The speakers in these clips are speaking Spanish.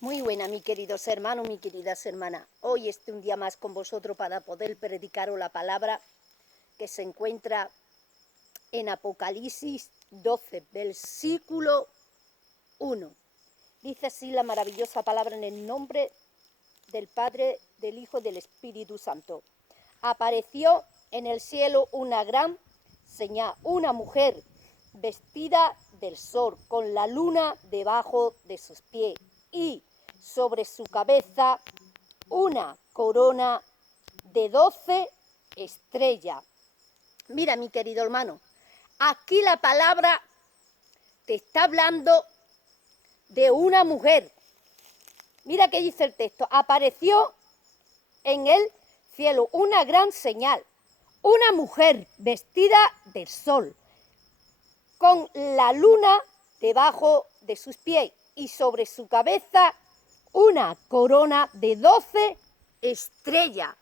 Muy buena, mis queridos hermanos, mis queridas hermanas. Hoy estoy un día más con vosotros para poder predicaros la palabra que se encuentra en Apocalipsis 12, versículo 1. Dice así la maravillosa palabra en el nombre del Padre, del Hijo y del Espíritu Santo. Apareció en el cielo una gran señal, una mujer vestida del sol, con la luna debajo de sus pies y sobre su cabeza una corona de 12 estrellas. Mira, mi querido hermano, aquí la palabra te está hablando de una mujer. Mira qué dice el texto. Apareció en el cielo una gran señal, una mujer vestida del sol, con la luna debajo de sus pies y sobre su cabeza una corona de 12 estrellas.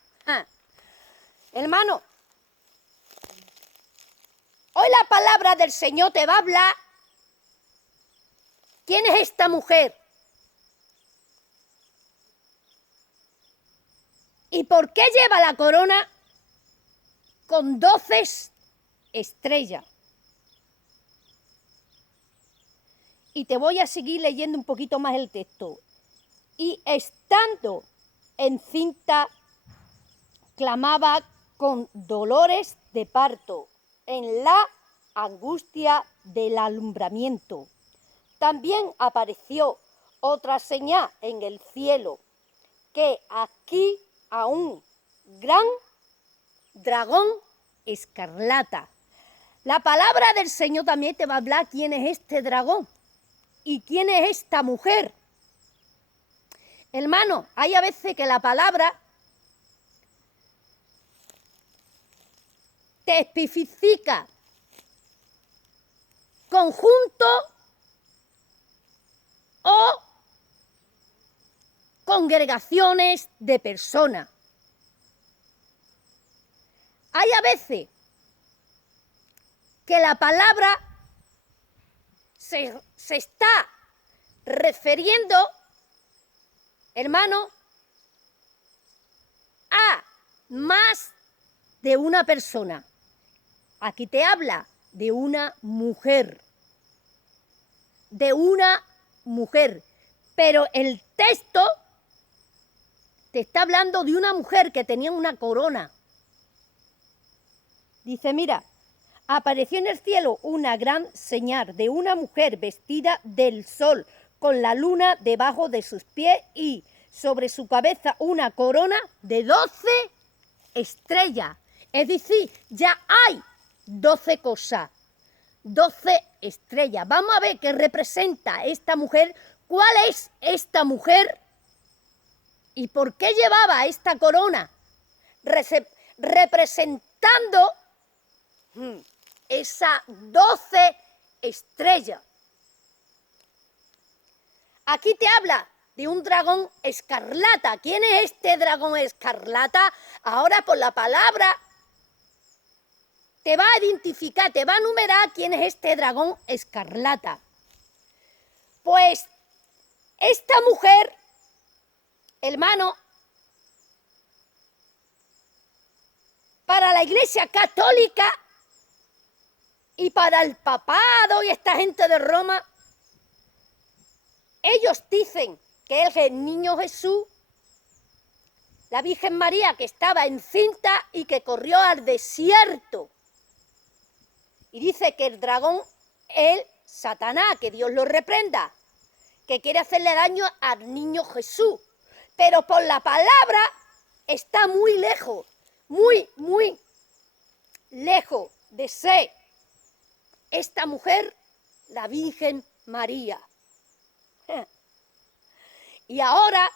Hermano, hoy la palabra del Señor te va a hablar. ¿Quién es esta mujer? ¿Y por qué lleva la corona con 12 estrellas? Y te voy a seguir leyendo un poquito más el texto. Y estando encinta, clamaba con dolores de parto, en la angustia del alumbramiento. También apareció otra señal en el cielo, que aquí a un gran dragón escarlata. La palabra del Señor también te va a hablar quién es este dragón y quién es esta mujer. Hermano, hay a veces que la palabra te especifica conjunto o congregaciones de personas. Hay a veces que la palabra se está refiriendo, hermano, a más de una persona. Aquí te habla de una mujer. De una mujer. Pero el texto te está hablando de una mujer que tenía una corona. Dice, mira, apareció en el cielo una gran señal de una mujer vestida del sol, con la luna debajo de sus pies y sobre su cabeza una corona de 12 estrellas. Es decir, ya hay 12 cosas, 12 estrellas. Vamos a ver qué representa esta mujer, cuál es esta mujer y por qué llevaba esta corona, representando esas 12 estrellas. Aquí te habla de un dragón escarlata. ¿Quién es este dragón escarlata? Ahora por la palabra te va a identificar, te va a numerar quién es este dragón escarlata. Pues esta mujer, hermano, para la Iglesia Católica y para el papado y esta gente de Roma, ellos dicen que es el niño Jesús, la Virgen María que estaba encinta y que corrió al desierto. Y dice que el dragón es Satanás, que Dios lo reprenda, que quiere hacerle daño al niño Jesús. Pero por la palabra está muy lejos, muy lejos de ser esta mujer, la Virgen María. Y ahora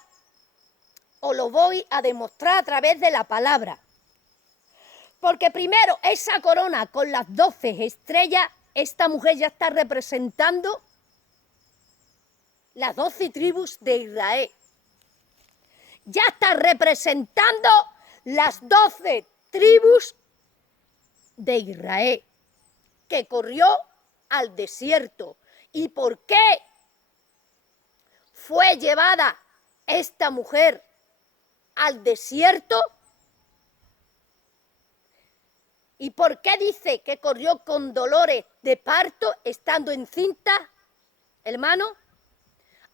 os lo voy a demostrar a través de la palabra. Porque primero, esa corona con las 12 estrellas, esta mujer ya está representando las 12 tribus de Israel. Ya está representando las 12 tribus de Israel, que corrió al desierto. ¿Y por qué fue llevada esta mujer al desierto? ¿Y por qué dice que corrió con dolores de parto estando encinta, hermano?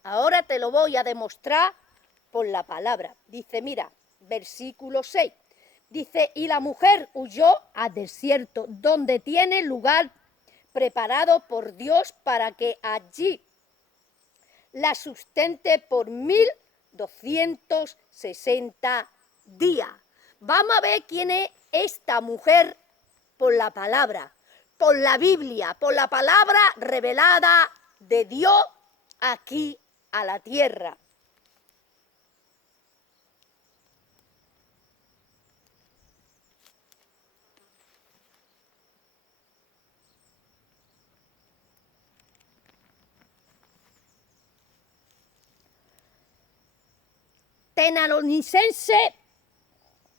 Ahora te lo voy a demostrar por la palabra. Dice, mira, versículo 6. Dice, y la mujer huyó al desierto, donde tiene lugar preparado por Dios para que allí la sustente por 1260 días. Vamos a ver quién es esta mujer por la palabra, por la Biblia, por la palabra revelada de Dios aquí a la tierra. Tesalonicenses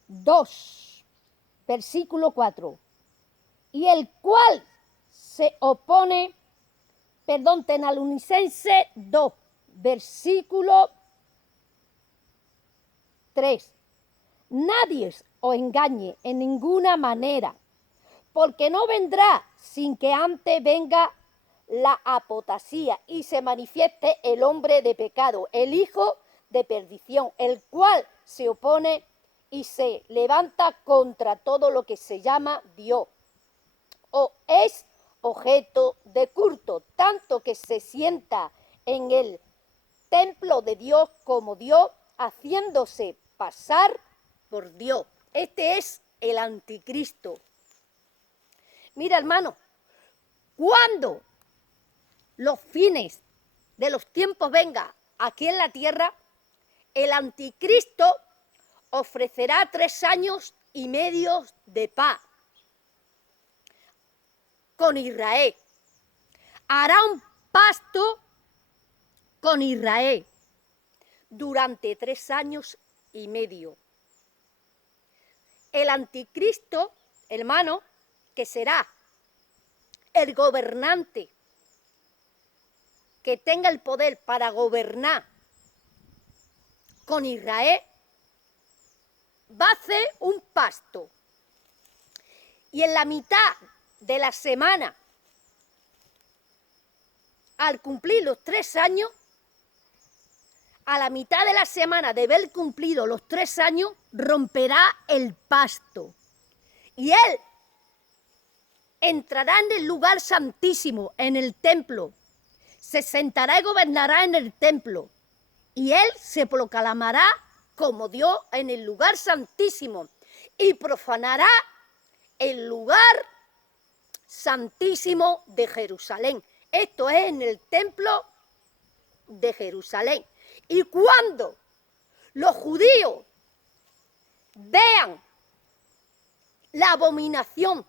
2, versículo 4. Y el cual se opone, Tesalonicenses 2, versículo 3. Nadie os engañe en ninguna manera, porque no vendrá sin que antes venga la apostasía y se manifieste el hombre de pecado, el hijo de perdición, el cual se opone y se levanta contra todo lo que se llama Dios, o es objeto de culto, tanto que se sienta en el templo de Dios como Dios, haciéndose pasar por Dios. Este es el anticristo. Mira, hermano, cuando los fines de los tiempos vengan aquí en la tierra, el anticristo ofrecerá 3 años y medio de paz con Israel. Hará un pacto con Israel durante 3 años y medio. El anticristo, hermano, que será el gobernante que tenga el poder para gobernar con Israel, va a hacer un pacto. Y en la mitad de la semana, al cumplir los 3 años, a la mitad de la semana de haber cumplido los 3 años, romperá el pacto. Y él entrará en el lugar santísimo, en el templo, se sentará y gobernará en el templo, y él se proclamará como Dios en el lugar santísimo y profanará el lugar santísimo de Jerusalén. Esto es en el templo de Jerusalén. Y cuando los judíos vean la abominación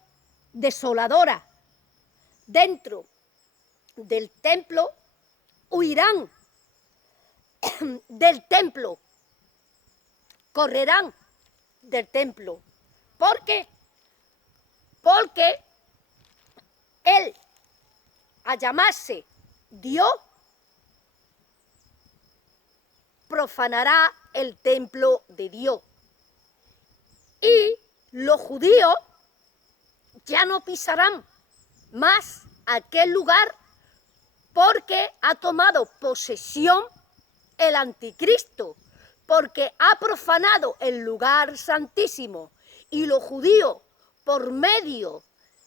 desoladora dentro del templo, huirán del templo, correrán del templo. ¿Por qué? Porque él, a llamarse Dios, profanará el templo de Dios. Y los judíos ya no pisarán más aquel lugar porque ha tomado posesión el anticristo, porque ha profanado el lugar santísimo. Y los judíos, por medio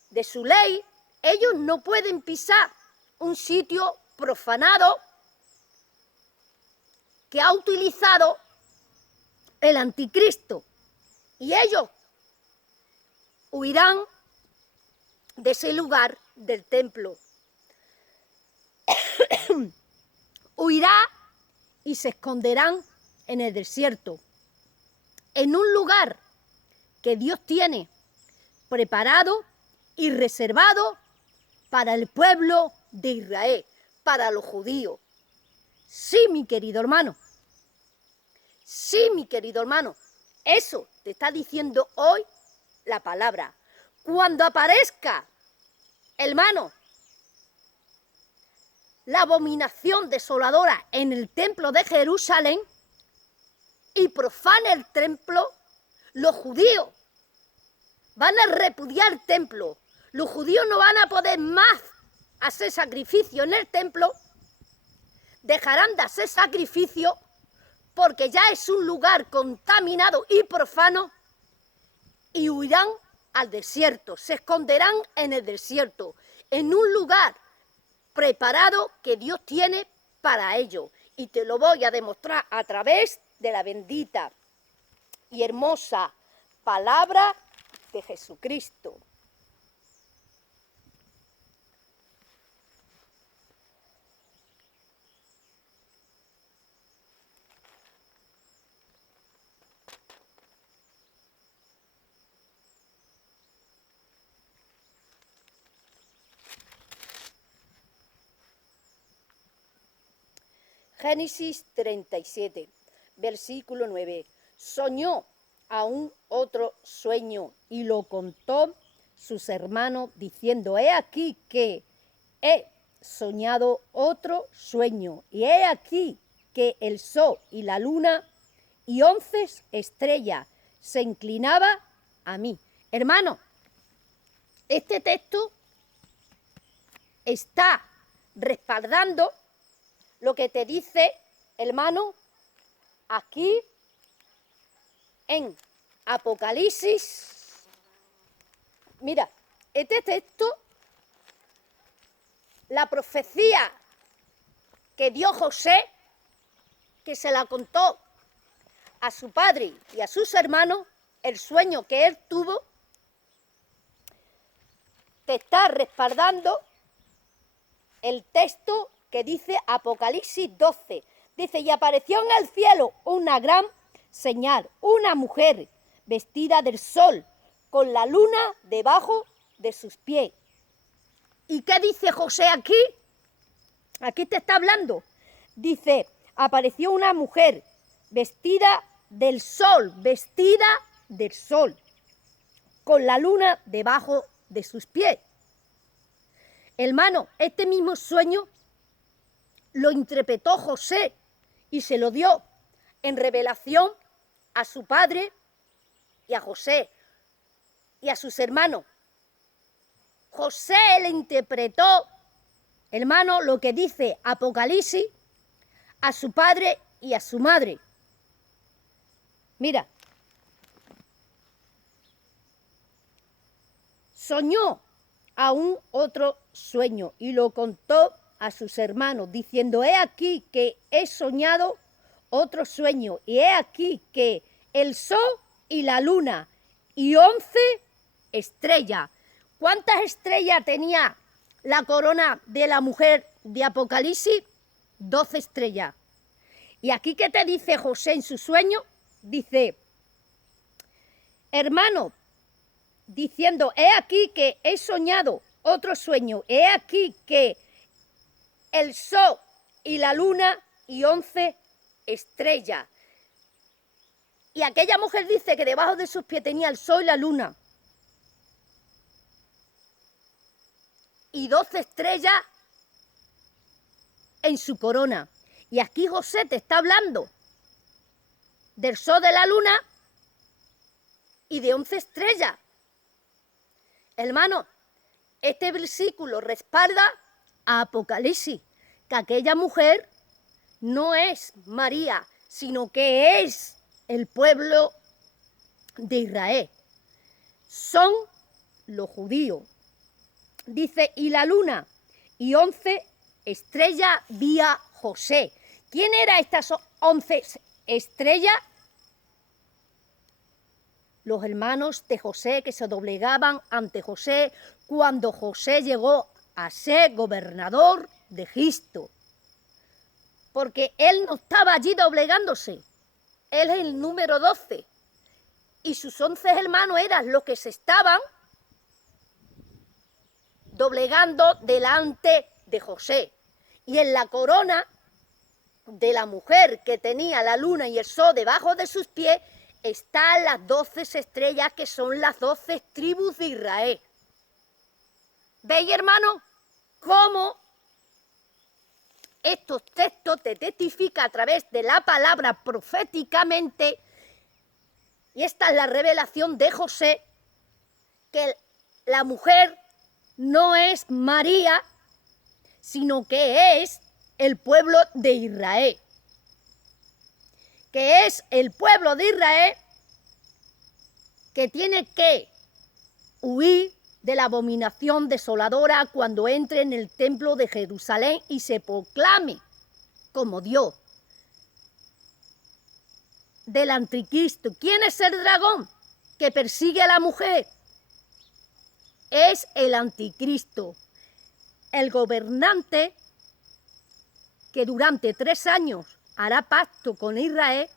de su ley, ellos no pueden pisar un sitio profanado que ha utilizado el anticristo. Y ellos huirán de ese lugar del templo. Huirá y se esconderán en el desierto, en un lugar que Dios tiene preparado y reservado para el pueblo de Israel, para los judíos. Sí, mi querido hermano. Sí, mi querido hermano. Eso te está diciendo hoy la palabra. Cuando aparezca, hermano, la abominación desoladora en el templo de Jerusalén y profane el templo, los judíos van a repudiar el templo. Los judíos no van a poder más hacer sacrificio en el templo, dejarán de hacer sacrificio porque ya es un lugar contaminado y profano y huirán al desierto, se esconderán en el desierto, en un lugar preparado que Dios tiene para ello. Y te lo voy a demostrar a través de la bendita y hermosa palabra de Jesucristo. Génesis 37, versículo 9. Soñó aún otro sueño y lo contó sus hermanos diciendo, he aquí que he soñado otro sueño y he aquí que el sol y la luna y 11 estrellas se inclinaba a mí. Hermano, este texto está respaldando lo que te dice, hermano, aquí en Apocalipsis. Mira, este texto, la profecía que dio José, que se la contó a su padre y a sus hermanos, el sueño que él tuvo, te está respaldando el texto que dice Apocalipsis 12. Dice, y apareció en el cielo una gran señal, una mujer vestida del sol, con la luna debajo de sus pies. ¿Y qué dice José aquí? Aquí te está hablando. Dice, apareció una mujer vestida del sol, con la luna debajo de sus pies. Hermano, este mismo sueño lo interpretó José y se lo dio en revelación a su padre y a José y a sus hermanos. José le interpretó, hermano, lo que dice Apocalipsis a su padre y a su madre. Mira, soñó aún otro sueño y lo contó a sus hermanos, diciendo, he aquí que he soñado otro sueño, y he aquí que el sol y la luna y 11 estrellas. ¿Cuántas estrellas tenía la corona de la mujer de Apocalipsis? 12 estrellas. Y aquí, ¿qué te dice José en su sueño? Dice, hermano, diciendo, he aquí que he soñado otro sueño, he aquí que el sol y la luna y 11 estrellas. Y aquella mujer dice que debajo de sus pies tenía el sol y la luna y 12 estrellas en su corona. Y aquí José te está hablando del sol, de la luna y de 11 estrellas. Hermano, este versículo respalda a Apocalipsis, que aquella mujer no es María, sino que es el pueblo de Israel. Son los judíos. Dice, y la luna y 11 estrellas vía José. ¿Quién eran estas 11 estrellas? Los hermanos de José que se doblegaban ante José cuando José llegó a ser gobernador de Egipto. Porque él no estaba allí doblegándose. Él es el número 12. Y sus 11 hermanos eran los que se estaban doblegando delante de José. Y en la corona de la mujer que tenía la luna y el sol debajo de sus pies están las 12 estrellas, que son las 12 tribus de Israel. ¿Veis, hermano, cómo estos textos te testifican a través de la palabra proféticamente, y esta es la revelación de José, que la mujer no es María, sino que es el pueblo de Israel. Que es el pueblo de Israel que tiene que huir de la abominación desoladora cuando entre en el templo de Jerusalén y se proclame como Dios del anticristo. ¿Quién es el dragón que persigue a la mujer? Es el anticristo, el gobernante que durante 3 años hará pacto con Israel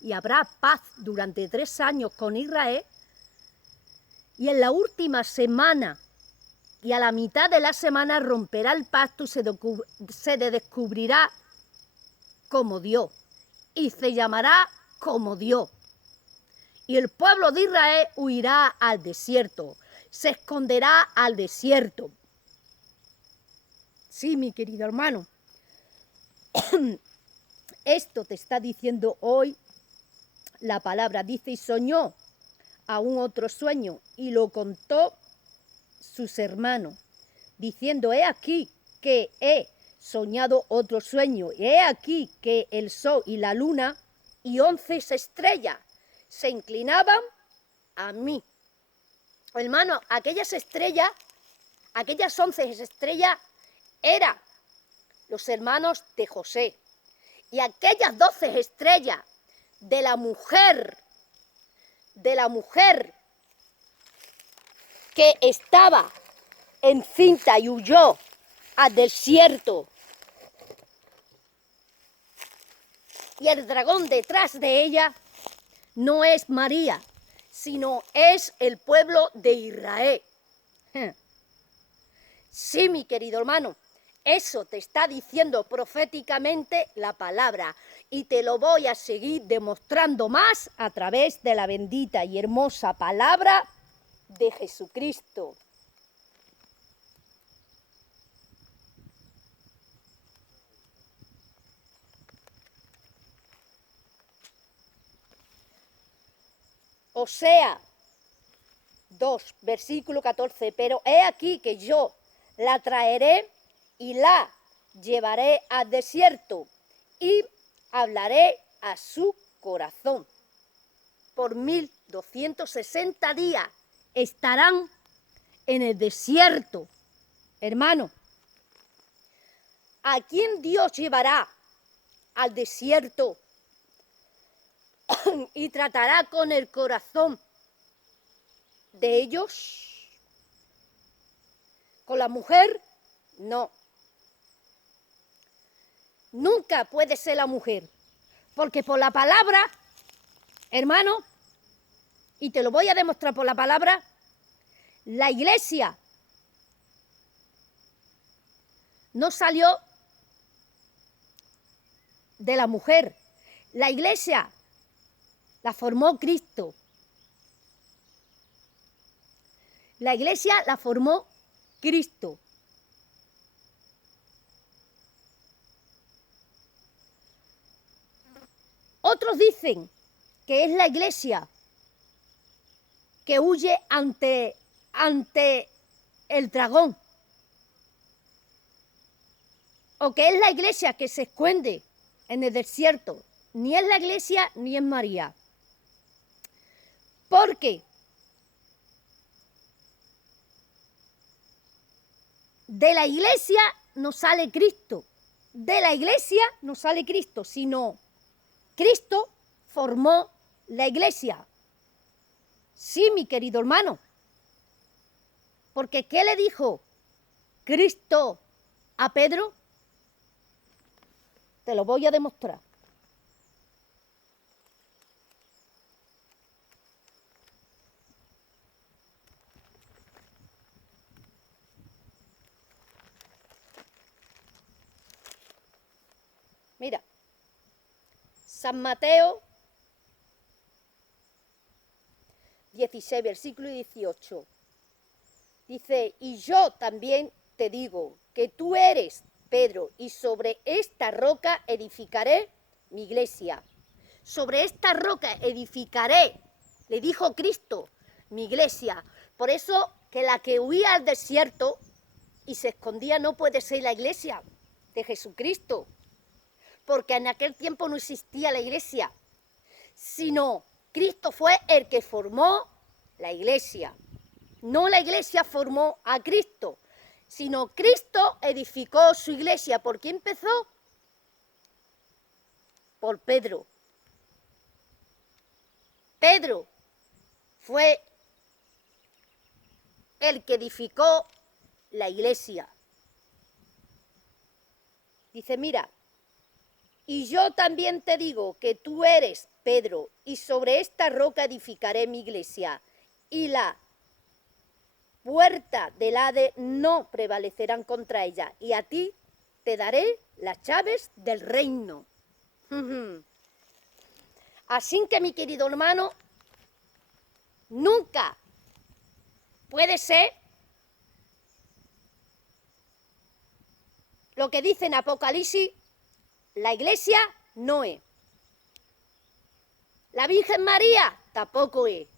y habrá paz durante 3 años con Israel, y en la última semana y a la mitad de la semana romperá el pacto y se descubrirá como Dios y se llamará como Dios. Y el pueblo de Israel huirá al desierto, se esconderá al desierto. Sí, mi querido hermano, esto te está diciendo hoy la palabra. Dice, y soñó aún otro sueño y lo contó sus hermanos, diciendo, he aquí que he soñado otro sueño, y he aquí que el sol y la luna y 11 estrellas se inclinaban a mí. Hermano, aquellas estrellas, aquellas 11 estrellas eran los hermanos de José, y aquellas 12 estrellas de la mujer que estaba encinta y huyó al desierto, y el dragón detrás de ella no es María, sino es el pueblo de Israel. Sí, mi querido hermano, eso te está diciendo proféticamente la palabra, y te lo voy a seguir demostrando más a través de la bendita y hermosa palabra de Jesucristo. Osea 2, versículo 14, pero he aquí que yo la traeré y la llevaré al desierto y hablaré a su corazón. Por 1260 días estarán en el desierto. Hermano, ¿a quién Dios llevará al desierto y tratará con el corazón de ellos? ¿Con la mujer? No. Nunca puede ser la mujer, porque por la palabra, hermano, y te lo voy a demostrar por la palabra, la iglesia no salió de la mujer. La iglesia la formó Cristo. La iglesia la formó Cristo. Otros dicen que es la iglesia que huye ante el dragón, o que es la iglesia que se esconde en el desierto. Ni es la iglesia ni es María. Porque de la iglesia no sale Cristo. De la iglesia no sale Cristo, sino Cristo formó la iglesia. Sí, mi querido hermano. Porque ¿qué le dijo Cristo a Pedro? Te lo voy a demostrar. Mira, San Mateo 16, versículo 18. Dice, y yo también te digo que tú eres Pedro, y sobre esta roca edificaré mi iglesia. Sobre esta roca edificaré, le dijo Cristo, mi iglesia. Por eso que la que huía al desierto y se escondía no puede ser la iglesia de Jesucristo, porque en aquel tiempo no existía la iglesia, sino Cristo fue el que formó la iglesia. No la iglesia formó a Cristo, sino Cristo edificó su iglesia. ¿Por quién empezó? Por Pedro. Pedro fue el que edificó la iglesia. Dice, mira, y yo también te digo que tú eres Pedro, y sobre esta roca edificaré mi iglesia, y la puerta del Hades no prevalecerán contra ella, y a ti te daré las llaves del reino. Así que, mi querido hermano, nunca puede ser lo que dice en Apocalipsis, la iglesia no es. La Virgen María tampoco es.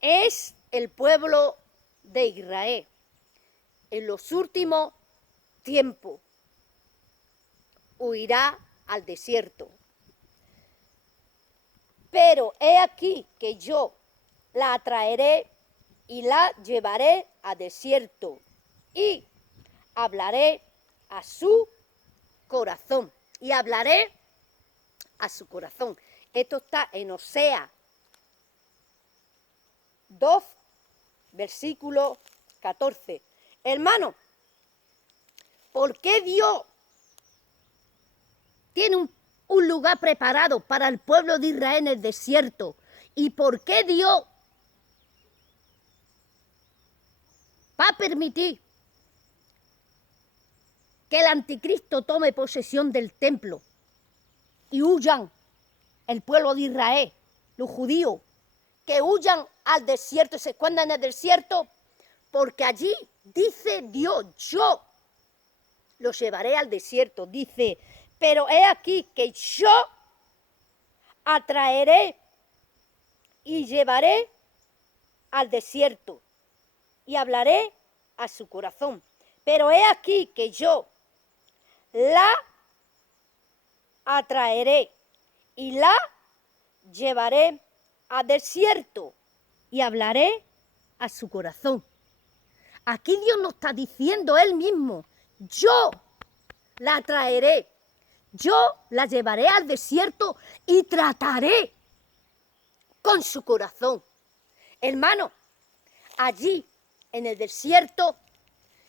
Es el pueblo de Israel en los últimos tiempos. Huirá al desierto. Pero he aquí que yo la atraeré y la llevaré al desierto y hablaré a su corazón. Y hablaré a su corazón. Esto está en Oseas 2, versículo 14. Hermano, ¿por qué Dios tiene un lugar preparado para el pueblo de Israel en el desierto? ¿Y por qué Dios va a permitir que el anticristo tome posesión del templo y huyan el pueblo de Israel, los judíos, que huyan al desierto y se escondan en el desierto? Porque allí dice Dios, yo los llevaré al desierto. Dice, pero he aquí que yo atraeré y llevaré al desierto y hablaré a su corazón. Pero he aquí que yo la atraeré y la llevaré al desierto y hablaré a su corazón. Aquí Dios nos está diciendo Él mismo, yo la traeré, yo la llevaré al desierto y trataré con su corazón. Hermano, allí en el desierto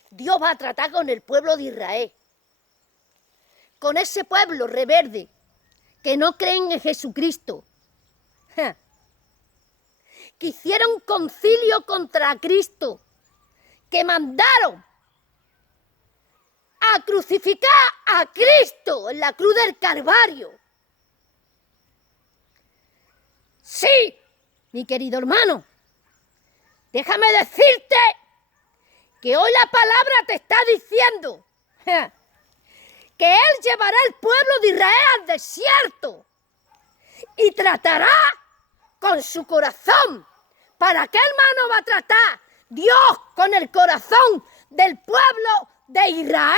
Dios va a tratar con el pueblo de Israel, con ese pueblo rebelde que no creen en Jesucristo, que hicieron un concilio contra Cristo, que mandaron a crucificar a Cristo en la cruz del Calvario. Sí, mi querido hermano, déjame decirte que hoy la palabra te está diciendo que Él llevará al pueblo de Israel al desierto y tratará con su corazón. ¿Para qué, hermano, va a tratar Dios con el corazón del pueblo de Israel,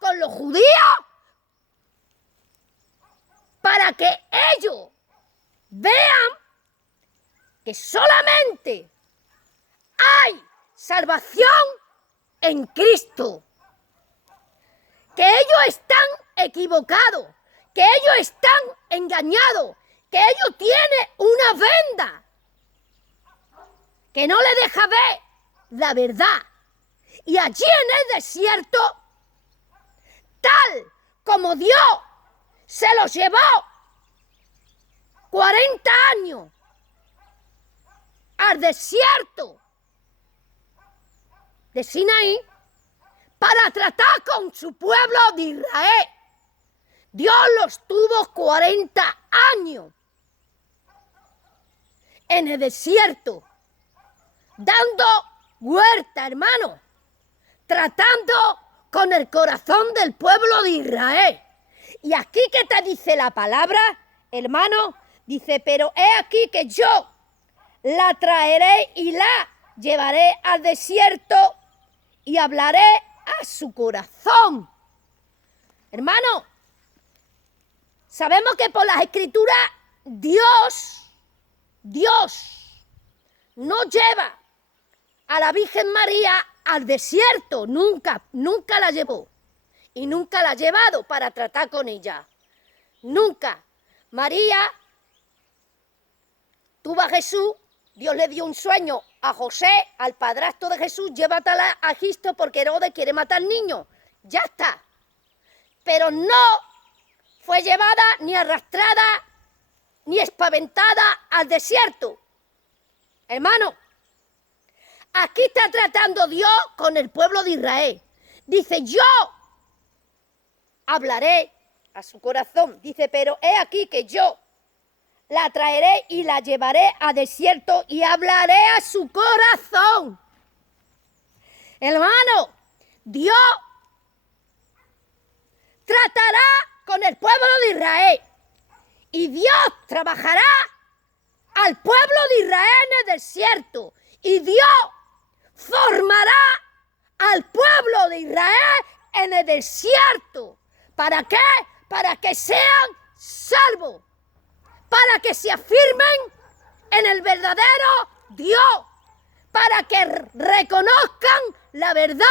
con los judíos? Para que ellos vean que solamente hay salvación en Cristo, que ellos están equivocados, que ellos están engañados, que ellos tienen una venda que no le deja ver la verdad. Y allí en el desierto, tal como Dios se los llevó 40 años al desierto de Sinaí para tratar con su pueblo de Israel, Dios los tuvo 40 años en el desierto, dando huerta, hermano, tratando con el corazón del pueblo de Israel. Y aquí que te dice la palabra, hermano, dice, pero he aquí que yo la traeré y la llevaré al desierto y hablaré a su corazón. Hermano, sabemos que por las escrituras Dios no lleva a la Virgen María al desierto, nunca la llevó y nunca la ha llevado para tratar con ella, nunca. María tuvo a Jesús, Dios le dio un sueño a José, al padrastro de Jesús, llévatela a Egipto porque Herodes quiere matar niños, ya está. Pero no fue llevada ni arrastrada ni espaventada al desierto. Hermano, aquí está tratando Dios con el pueblo de Israel. Dice, yo hablaré a su corazón. Dice, pero he aquí que yo la traeré y la llevaré al desierto y hablaré a su corazón. Hermano, Dios tratará con el pueblo de Israel y Dios trabajará al pueblo de Israel en el desierto y Dios formará al pueblo de Israel en el desierto. ¿Para qué? Para que sean salvos, para que se afirmen en el verdadero Dios, para que reconozcan la verdad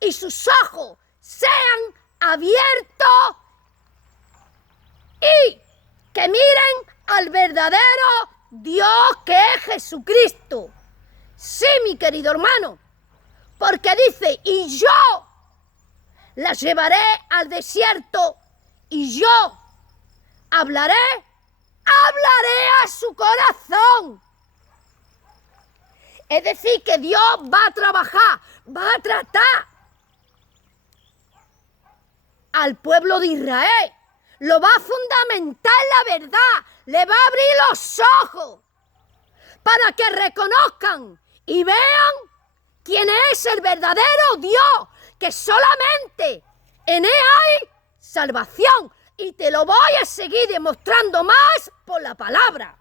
y sus ojos sean abiertos y que miren al verdadero Dios que es Jesucristo. Sí, mi querido hermano, porque dice, y yo las llevaré al desierto y yo hablaré a su corazón. Es decir, que Dios va a trabajar, va a tratar al pueblo de Israel, lo va a fundamentar en la verdad, le va a abrir los ojos para que reconozcan y vean quién es el verdadero Dios, que solamente en él hay salvación. Y te lo voy a seguir demostrando más por la palabra.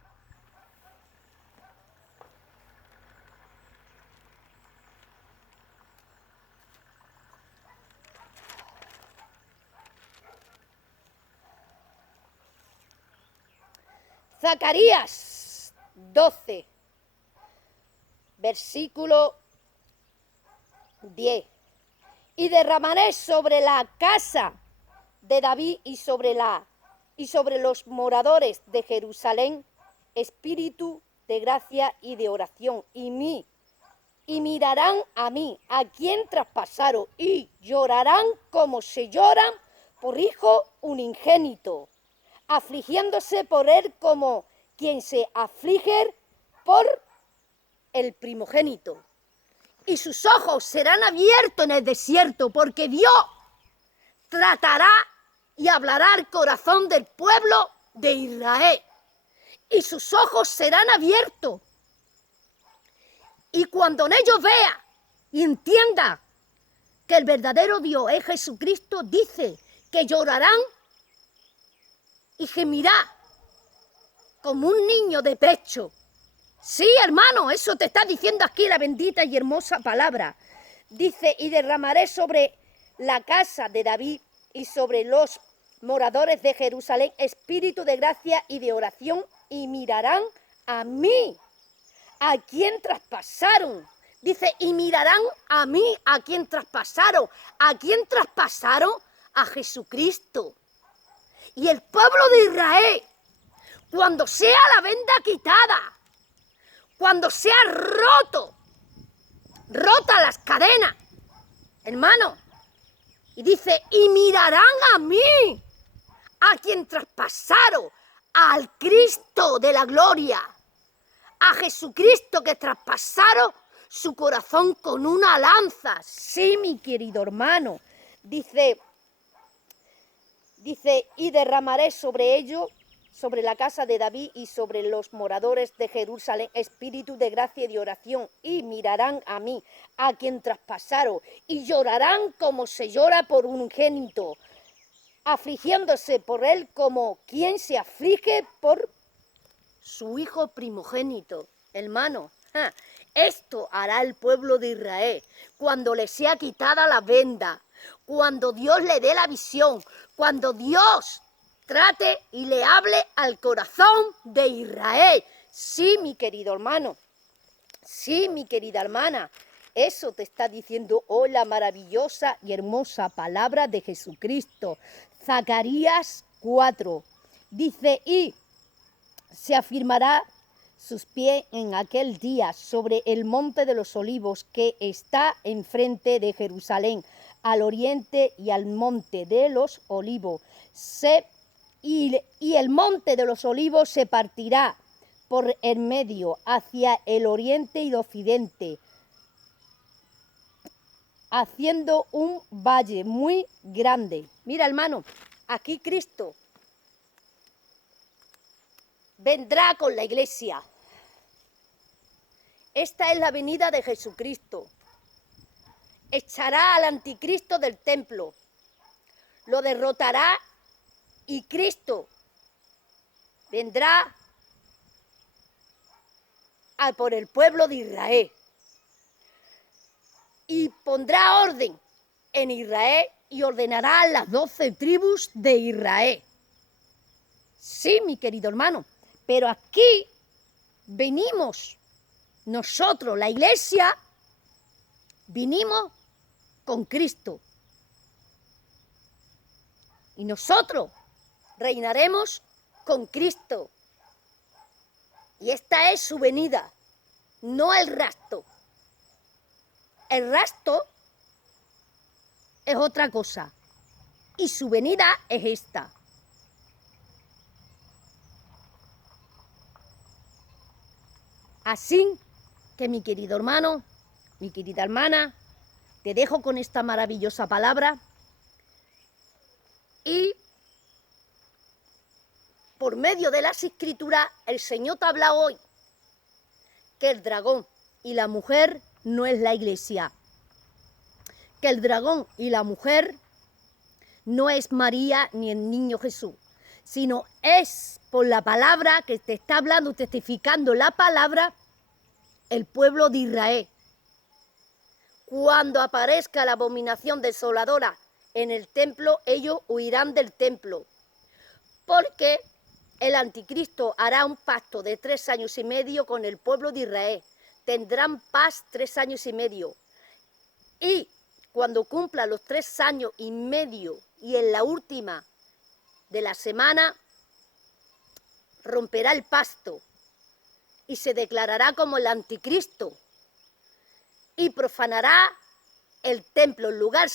Zacarías 12, versículo 10. Y derramaré sobre la casa de David y sobre los moradores de Jerusalén espíritu de gracia y de oración, y mirarán a mí, a quien traspasaron, y llorarán como se lloran por hijo unigénito, afligiéndose por él como quien se aflige por el primogénito. Y sus ojos serán abiertos en el desierto, porque Dios tratará y hablará al corazón del pueblo de Israel. Y sus ojos serán abiertos. Y cuando en ellos vea y entienda que el verdadero Dios es Jesucristo, dice que llorarán y gemirá como un niño de pecho. Sí, hermano, eso te está diciendo aquí la bendita y hermosa palabra. Dice, y derramaré sobre la casa de David y sobre los moradores de Jerusalén espíritu de gracia y de oración, y mirarán a mí, a quien traspasaron. Dice, y mirarán a mí, a quien traspasaron. ¿A quién traspasaron? A Jesucristo. Y el pueblo de Israel, cuando sea la venda quitada, cuando sea rota las cadenas, hermano, y dice, y mirarán a mí, a quien traspasaron, al Cristo de la gloria, a Jesucristo que traspasaron su corazón con una lanza. Sí, mi querido hermano, dice, y derramaré sobre ellos, sobre la casa de David y sobre los moradores de Jerusalén espíritu de gracia y de oración, y mirarán a mí, a quien traspasaron, y llorarán como se llora por un unigénito, afligiéndose por él como quien se aflige por su hijo primogénito. Hermano, esto hará el pueblo de Israel cuando le sea quitada la venda, cuando Dios le dé la visión, cuando Dios trate y le hable al corazón de Israel. Sí, mi querido hermano, sí, mi querida hermana, eso te está diciendo hoy la maravillosa y hermosa palabra de Jesucristo. Zacarías 4 dice, y se afirmará sus pies en aquel día sobre el monte de los olivos que está enfrente de Jerusalén, al oriente, y al monte de los olivos. Y el monte de los olivos se partirá por el medio hacia el oriente y el occidente, haciendo un valle muy grande. Mira, hermano, aquí Cristo vendrá con la iglesia. Esta es la venida de Jesucristo. Echará al anticristo del templo, lo derrotará, y Cristo vendrá a por el pueblo de Israel y pondrá orden en Israel y ordenará a las 12 tribus de Israel. Sí, mi querido hermano, pero aquí venimos nosotros, la iglesia, vinimos con Cristo. Y nosotros reinaremos con Cristo. Y esta es su venida, no el rapto. El rapto es otra cosa. Y su venida es esta. Así que, mi querido hermano, mi querida hermana, te dejo con esta maravillosa palabra y por medio de las escrituras el Señor te habla hoy que el dragón y la mujer no es la iglesia, que el dragón y la mujer no es María ni el niño Jesús, sino es por la palabra que te está hablando, testificando la palabra, el pueblo de Israel. Cuando aparezca la abominación desoladora en el templo, ellos huirán del templo, porque el anticristo hará un pacto de 3 años y medio con el pueblo de Israel. Tendrán paz 3 años y medio. Y cuando cumpla los 3 años y medio y en la última de la semana, romperá el pacto y se declarará como el anticristo y profanará el templo, el lugar